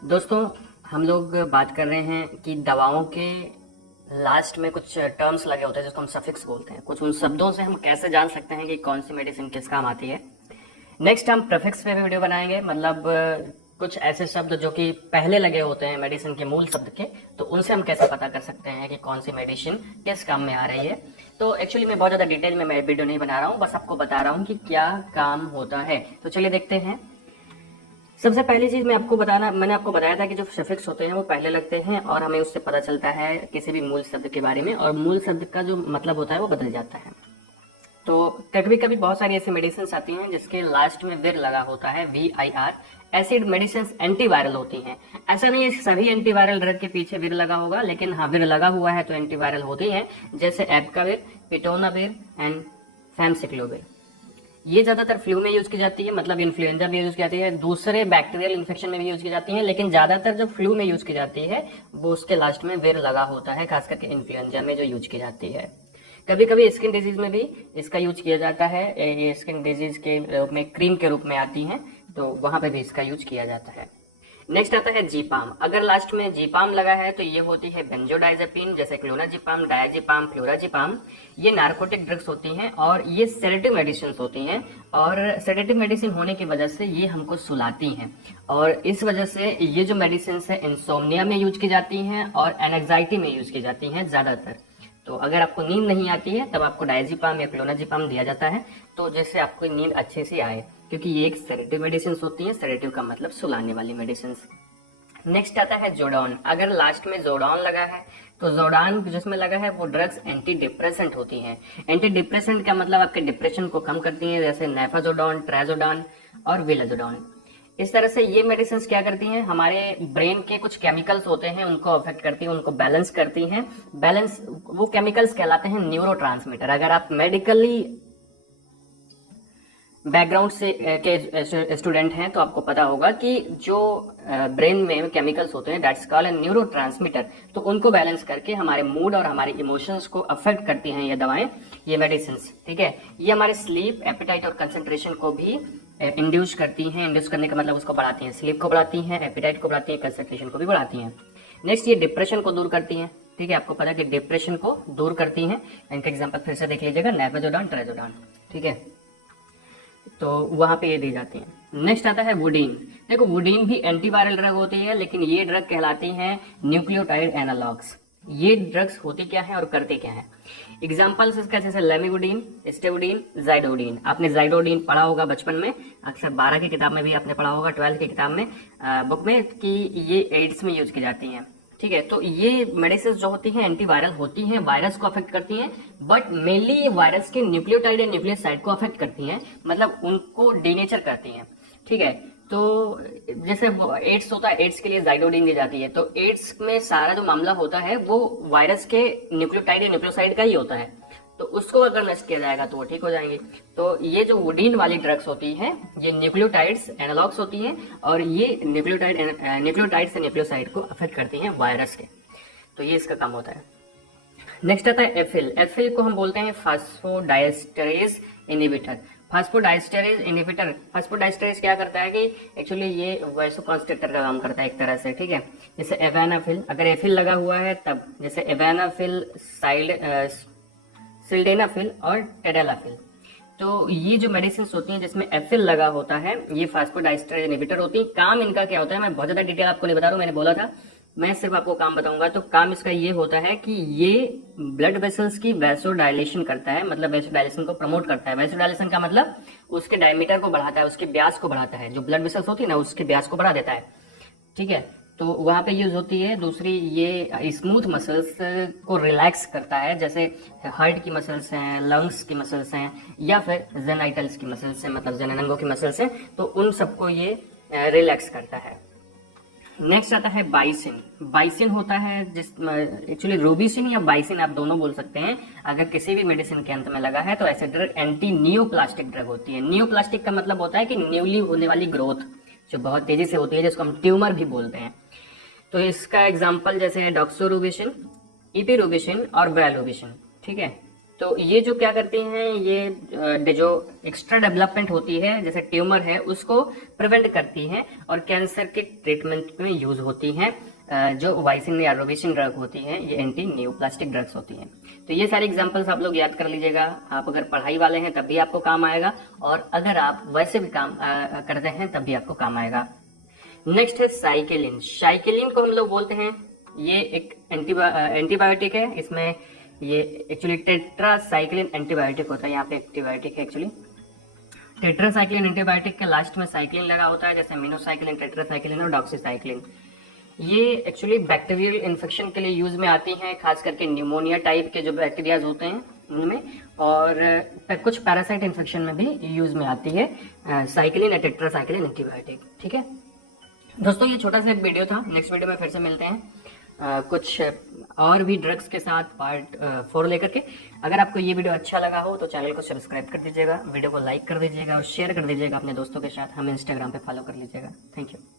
दोस्तों, हम लोग बात कर रहे हैं कि दवाओं के लास्ट में कुछ टर्म्स लगे होते हैं जिसको हम सफिक्स बोलते हैं। कुछ उन शब्दों से हम कैसे जान सकते हैं कि कौन सी मेडिसिन किस काम आती है। नेक्स्ट हम प्रीफिक्स पे भी वीडियो बनाएंगे, मतलब कुछ ऐसे शब्द जो कि पहले लगे होते हैं मेडिसिन के मूल शब्द के, तो उनसे हम कैसे पता कर सकते हैं कि कौन सी मेडिसिन किस काम में आ रही है। तो एक्चुअली मैं बहुत ज़्यादा डिटेल में मैं वीडियो नहीं बना रहा हूँ, बस आपको बता रहा हूँ कि क्या काम होता है। तो चलिए देखते हैं। सबसे पहली चीज मैंने आपको बताया था कि जो सफिक्स होते हैं वो पहले लगते हैं और हमें उससे पता चलता है किसी भी मूल शब्द के बारे में, और मूल शब्द का जो मतलब होता है वो बदल जाता है। तो कभी कभी बहुत सारी ऐसी मेडिसिन आती हैं जिसके लास्ट में विर लगा होता है, VIR। ऐसी मेडिसिन एंटीवायरल होती हैं। ऐसा नहीं है सभी एंटीवायरल ड्रग के पीछे विर लगा होगा, लेकिन हाँ, विर लगा हुआ है तो एंटीवायरल होती है, जैसे एब्काविर, पिटोनाविर एंड फैमसिक्लोविर। ये ज्यादातर फ्लू में यूज की जाती है, मतलब इन्फ्लुएंजा में यूज की जाती है, दूसरे बैक्टीरियल इन्फेक्शन में भी यूज की जाती है, लेकिन ज्यादातर जो फ्लू में यूज की जाती है वो उसके लास्ट में विर लगा होता है, खास करके इन्फ्लुएंजा में जो यूज की जाती है। कभी कभी स्किन डिजीज में भी इसका यूज किया जाता है। ये स्किन डिजीज के रूप में क्रीम के रूप में आती है, तो वहां पे भी इसका यूज किया जाता है। नेक्स्ट आता है जीपाम। अगर लास्ट में जीपाम लगा है तो ये होती है बेंजोडाइजेपिन, जैसे क्लोनाजीपाम, डायाजीपाम, फ्लोराजीपाम। ये नार्कोटिक ड्रग्स होती हैं और ये सेडेटिव मेडिसिन होती हैं, और सेडेटिव मेडिसिन होने की वजह से ये हमको सुलाती हैं, और इस वजह से ये जो मेडिसिन है इंसोम्निया में यूज की जाती हैं और एनजाइटी में यूज की जाती हैं ज्यादातर। तो अगर आपको नींद नहीं आती है तब आपको डायजीपाम या क्लोनाजीपाम दिया जाता है, तो जैसे आपको नींद अच्छे से आए, क्योंकि ये एक सेडेटिव मेडिसिन होती है। सेडेटिव का मतलब सुलाने वाली मेडिसिन। नेक्स्ट आता है जोडॉन। अगर लास्ट में जोडॉन लगा है तो जोडान जिसमें लगा है वो ड्रग्स एंटी डिप्रेसेंट होती हैं। एंटी डिप्रेसेंट का मतलब आपके डिप्रेशन को कम करती हैं, जैसे नेफाजोडॉन, ट्राजोडॉन और विलाजोडॉन। इस तरह से ये मेडिसिन क्या करती हैं, हमारे ब्रेन के कुछ केमिकल्स होते हैं उनको अफेक्ट करती हैं, उनको बैलेंस करती हैं। बैलेंस वो केमिकल्स कहलाते हैं न्यूरोट्रांसमीटर। अगर आप मेडिकली बैकग्राउंड से के स्टूडेंट हैं तो आपको पता होगा कि जो ब्रेन में केमिकल्स होते हैं दैट्स कॉल्ड न्यूरोट्रांसमीटर, तो उनको बैलेंस करके हमारे मूड और हमारे इमोशंस को अफेक्ट करती हैं ये दवाएं, ये मेडिसिन। ठीक है, ये हमारे स्लीप, एपिटाइट और कंसंट्रेशन को भी इंड्यूस करती हैं। इंड्यूस करने का मतलब उसको बढ़ाती हैं, स्लीप को बढ़ाती हैं, एपिटाइट को बढ़ाती हैं, कंसंट्रेशन को भी बढ़ाती हैं। नेक्स्ट, ये डिप्रेशन को दूर करती हैं। ठीक है, आपको पता है कि डिप्रेशन को दूर करती हैं। इनका एग्जाम्पल फिर से देख लीजिएगा, नेफाजोडान, ट्राजोडान। ठीक है, तो वहां पे ये दी जाती है। नेक्स्ट आता है वुडीन। देखो, वुडीन भी एंटीवायरल ड्रग होती है, लेकिन ये ड्रग कहलाती हैं न्यूक्लियोटाइड एनालॉग्स। ये ड्रग्स होती क्या है और करते क्या है। एग्जाम्पल्स इसका जैसे लेमिवुडीन, स्टेवुडीन, जाइडोडीन। आपने जाइडोडीन पढ़ा होगा बचपन में, अक्सर 12 की किताब में भी आपने पढ़ा होगा, 12 की किताब में बुक में, कि ये एड्स में यूज की जाती हैं। ठीक है, तो ये मेडिसिन जो होती हैं एंटीवायरल होती हैं, वायरस को अफेक्ट करती हैं, बट मेनली ये वायरस के न्यूक्लियोटाइड एंड न्यूक्लियोसाइड को अफेक्ट करती हैं, मतलब उनको डीनेचर करती हैं। ठीक है, तो जैसे एड्स होता है, एड्स के लिए जाइडोडीन दी जाती है, तो एड्स में सारा जो मामला होता है वो वायरस के न्यूक्लियोटाइड या न्यूक्लियोसाइड का ही होता है, तो उसको अगर नष्ट किया जाएगा तो वो ठीक हो जाएंगे। तो ये जो वुडीन वाली ड्रग्स होती हैं ये न्यूक्लियोटाइड्स एनालॉग्स होती हैं, और ये न्यूक्लियोटाइड से न्यूक्लियोसाइड को अफेक्ट करती हैं वायरस के, तो ये इसका काम होता है। नेक्स्ट आता है एफिल। एफिल को हम बोलते हैं फास्फोडाइस्टरेज इनहिबिटर। फास्फोडाइस्टरेज इनहिबिटर, फास्फोडाइस्टरेज क्या करता है कि एक्चुअली ये वैसोकॉन्स्ट्रिक्टर का काम करता है एक तरह से। ठीक है, जैसे एवानाफिल, अगर एफिल लगा हुआ है तब, जैसे एवानाफिल, सिल्डेनाफिल और टेडेलाफिल। तो ये जो मेडिसिन होती हैं जिसमें एफिल लगा होता है ये फास्फोडाइस्टरेज इनहिबिटर होती है। काम इनका क्या होता है, मैं बहुत ज्यादा डिटेल आपको नहीं बता रहा हूँ, मैंने बोला था मैं सिर्फ आपको काम बताऊंगा। तो काम इसका ये होता है कि ये ब्लड वेसल्स की वैसोडाइलेशन करता है, मतलब वैसोडाइलेशन को प्रमोट करता है। वैसोडाइलेशन का मतलब उसके डायमीटर को बढ़ाता है, उसके व्यास को बढ़ाता है। जो ब्लड वेसल्स होती है ना उसके व्यास को बढ़ा देता है। ठीक है, तो वहां पे यूज होती है। दूसरी, ये स्मूथ मसल्स को रिलैक्स करता है, जैसे हार्ट की मसल्स हैं, लंग्स की मसल्स हैं, या फिर जेनाइटल्स की मसल्स हैं, मतलब जननांगों की मसल्स हैं, तो उन सबको ये रिलैक्स करता है। नेक्स्ट आता है बाइसिन। बाइसिन होता है जिस एक्चुअली रूबिसिन या बाइसिन आप दोनों बोल सकते हैं। अगर किसी भी मेडिसिन के अंत में लगा है तो ऐसे ड्रग एंटी नियोप्लास्टिक ड्रग होती है। नियोप्लास्टिक का मतलब होता है कि न्यूली होने वाली ग्रोथ जो बहुत तेजी से होती है, जिसको हम ट्यूमर भी बोलते हैं। तो इसका एग्जाम्पल जैसे है डॉक्सोरूबिसिन, इपिरूबिसिन और ब्रैलूबिसिन। ठीक है, तो ये जो क्या करती हैं, ये जो एक्स्ट्रा डेवलपमेंट होती है जैसे ट्यूमर है उसको प्रिवेंट करती हैं और कैंसर के ट्रीटमेंट में यूज होती हैं। जो वाइसिन या रोबिसिन ड्रग होती है ये एंटी न्यूप्लास्टिक ड्रग्स होती हैं। तो ये सारे एग्जांपल्स आप लोग याद कर लीजिएगा। आप अगर पढ़ाई वाले हैं तब भी आपको काम आएगा, और अगर आप वैसे भी काम करते हैं तब भी आपको काम आएगा। नेक्स्ट है साइकिलिन। साइकिलिन को हम लोग बोलते हैं, ये एक एंटीबायोटिक है। इसमें ये एक्चुअली टेट्रासाइक्लिन एंटीबायोटिक होता है। यहाँ पे एंटीबायोटिक है एक्चुअली। टेट्रासाइक्लिन एंटीबायोटिक के लास्ट में साइक्लिन लगा होता है, जैसे मिनोसाइक्लिन, टेट्रासाइक्लिन और डॉक्सीसाइक्लिन। ये एक्चुअली बैक्टीरियल इन्फेक्शन के लिए यूज में आती हैं, खास करके न्यूमोनिया टाइप के जो बैक्टीरियाज होते हैं उनमें, और कुछ पैरासाइट इन्फेक्शन में भी यूज में आती है साइक्लिन या टेट्रासाइक्लिन एंटीबायोटिक। ठीक है दोस्तों, ये छोटा सा एक वीडियो था। नेक्स्ट वीडियो में फिर से मिलते हैं कुछ और भी ड्रग्स के साथ पार्ट 4 लेकर के। अगर आपको ये वीडियो अच्छा लगा हो तो चैनल को सब्सक्राइब कर दीजिएगा, वीडियो को लाइक कर दीजिएगा और शेयर कर दीजिएगा अपने दोस्तों के साथ। हमें इंस्टाग्राम पे फॉलो कर लीजिएगा। Thank you.